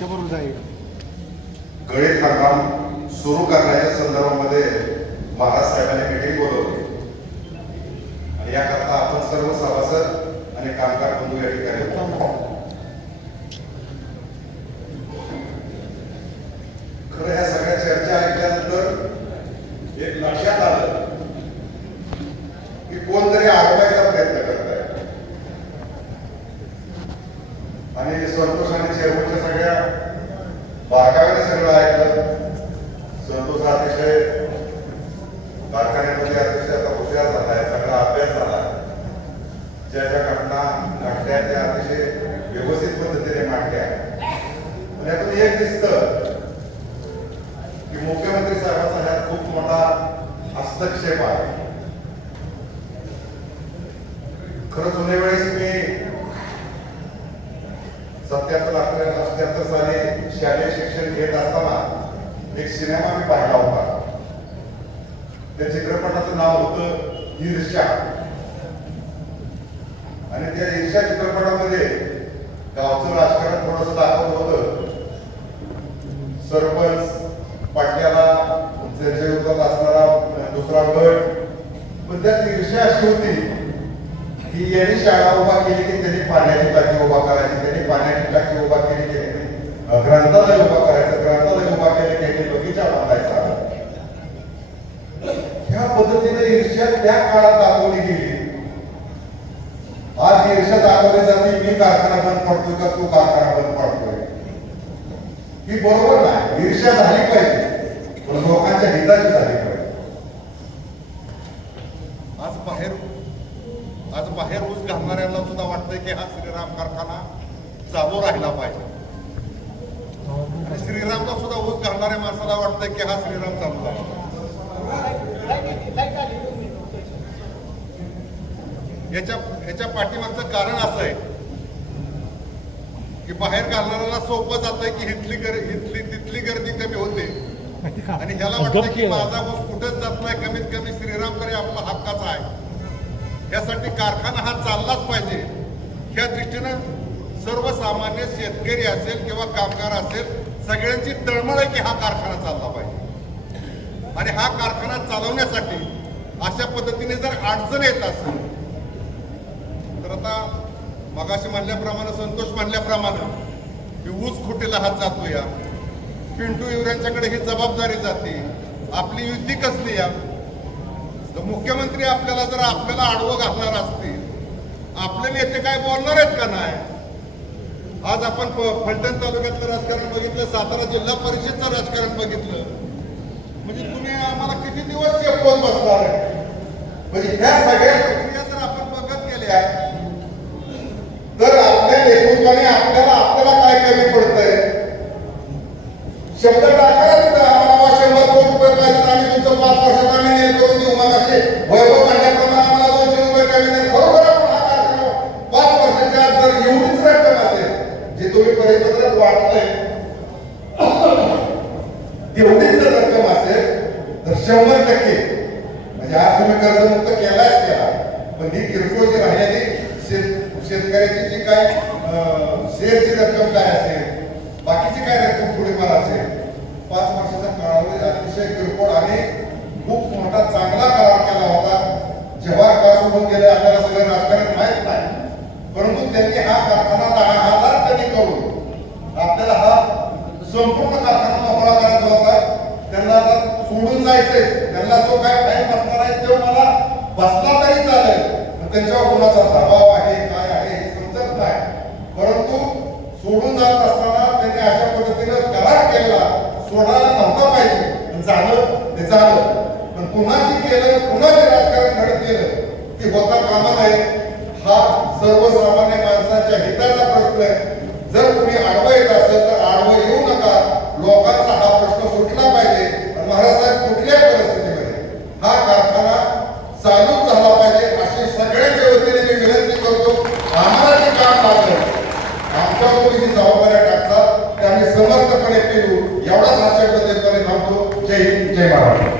त्यांच्याबरोबर जाईल. गळीत हंगाम सुरू करण्याच्या संदर्भामध्ये महाराज साहेबांनी मीटिंग बोलवली आणि याकरता आपण सर्व सभासद आणि कामगार बंधू या ठिकाणी होतो. खरं ह्या सगळ्या चर्चा ऐकल्यानंतर एक लक्षात आलं की कोणतरी अडवायचा प्रयत्न करत आहे आणि संतोष आणि चेअरमनच्या सगळ्या बारकाव्याने सगळं ऐकलं. संतोष अतिशय कारखान्यामध्ये अतिशय आता हुशार झाला आहे, सगळा अभ्यास झाला आहे. ज्या ज्या घटना घडल्या त्या अतिशय व्यवस्थित पद्धतीने मांडल्या. यातून एक दिसतं की मुख्यमंत्री साहेबांचा ह्यात खूप मोठा हस्तक्षेप आहे. खरं जुन्या वेळेस मी 77-78 साली शालेय शिक्षण घेत असताना एक सिनेमा मी पाहिला होता. त्या चित्रपटाचं नाव होतं ईर्ष्या. आणि त्या ईर्ष्या चित्रपटामध्ये गावचं राजकारण थोडंसं दाखवलं होतं. सरपंच पाट्याला त्याच्या विरोधात असणारा दुसरा गट, पण त्यात ईर्ष्या अशी होती की यांनी शाळा उभा केली की त्यांनी पाण्याची टाकी उभा करायची, त्यांनी पाण्याची टाकी उभा केली की त्यांनी ग्रंथालय उभा करायचं, ग्रंथालय उभा केले की त्यांनी बगीचा बांधायचा. ह्या पद्धतीने ईर्ष्या त्या काळात दाखवली गेली. आज ईर्ष्या दाखवली जाते मी कारखाना बंद पडतोय का तू कारखाना बंद पडतोय. ही बरोबर नाही. ईर्ष्या झाली पाहिजे पण लोकांच्या हिताची झाली पाहिजे. आज बाहेर ऊस घालणाऱ्यांना सुद्धा वाटतंय की हा श्रीराम कारखाना चालू राहिला पाहिजे. आणि श्रीरामला सुद्धा ऊस घालणाऱ्या माणसाला वाटतंय की हा श्रीराम चालू राहिला. याच्या पाठीमागचं कारण असं आहे की बाहेर घालणाऱ्याला सोपं जातंय की तिथली गर्दी कमी होते आणि ह्याला वाटतं की माझा ऊस कुठेच जात नाही, कमीत कमी श्रीरामकडे आपला हक्काचा आहे. यासाठी कारखाना हा चाललाच पाहिजे. ह्या दृष्टीनं सर्वसामान्य शेतकरी असेल किंवा कामगार असेल सगळ्यांची तळमळ आहे की हा कारखाना चालला पाहिजे. आणि हा कारखाना चालवण्यासाठी अशा पद्धतीने जर अडचण येत असेल तर आता मगाशी म्हणल्याप्रमाणे संतोष म्हणल्याप्रमाणे ऊस खुटीला हात जातो या पिंटू युवरांच्याकडे ही जबाबदारी जाते. आपली युती कसली या तर मुख्यमंत्री जर आपल्याला आडवं घालणार असतील आपले नेते काय बोलणार आहेत का नाही. आज आपण फलटण तालुक्यातलं राजकारण बघितलं, सातारा जिल्हा परिषदचं राजकारण बघितलं. म्हणजे तुम्ही आम्हाला किती दिवस चेपवत बसणार आहे. म्हणजे ह्या सगळ्या प्रक्रिया जर आपण बघत गेल्या तर आपल्या नेतृत्वाने आपल्याला काय कमी पडतंय. शब्द टाकायला तिथं आम्हाला 100 कोटी रुपये पाहिजे आम्ही तुमचं 5 वर्षात आम्ही नेल करून देऊ. मग असे वैभव म्हणल्याप्रमाणे आम्हाला 200 रुपये कमी नाही. खरोखर आपण हा कार्यक्रम 5 वर्षाच्या आत जर एवढीच रक्कम असेल जे तुम्ही परिपत्रक वाटलंय तेवढीच जर रक्कम असेल तर 100% म्हणजे आज तुम्ही कर्जमुक्त केलाच केला. पण ही किरकोळ जी राहिलेली शेतकऱ्याची जी काय शेअरची रक्कम काय असेल बाकीची काय रक्कम थोडीफार असेल 5 वर्षाच्या काळामध्ये अतिशय किरकोळ आणि खूप मोठा चांगला करार केला होता. जेव्हा का सोडून गेले आपल्याला सगळं राजकारण माहीत नाही, परंतु त्यांनी हा कारखाना 10,000 टनी करून आपल्याला हा संपूर्ण कारखाना मोकळा करायचा होता. त्यांना आता सोडून जायचंय. त्यांना जो काय टाइम बसणार आहे तो मला बसला तरी चालेल. त्यांच्यावर कोणाचा दबाव आहे काय आहे हे समजत नाही. परंतु सोडून जात असताना त्यांनी अशा पद्धतीने करार केला. सोडायला नव्हता पाहिजे, झालं ते झालं. पण पुन्हा जे केलं, पुन्हा जे राजकारण घडत गेलं ते होता कामा नये. हा सर्वसामान्य माणसाच्या हिताचा प्रश्न आहे. जर तुम्ही आडवं येत असेल तर आडवं येऊ नका. लोकांचा हा प्रश्न सुटला पाहिजे. महाराष्ट्रात कुठल्या परिस्थितीमध्ये हा कारखाना चालूच झाला पाहिजे अशी सगळ्यांच्या वतीने मी विनंती करतो. आम्हाला जे काम लागलं आमच्या तुम्ही जी जबाबदाऱ्या टाकतात त्या आम्ही समर्थपणे पेलू एवढाच हा शब्द देताना थांबतो. जय हिंद, जय महाराष्ट्र.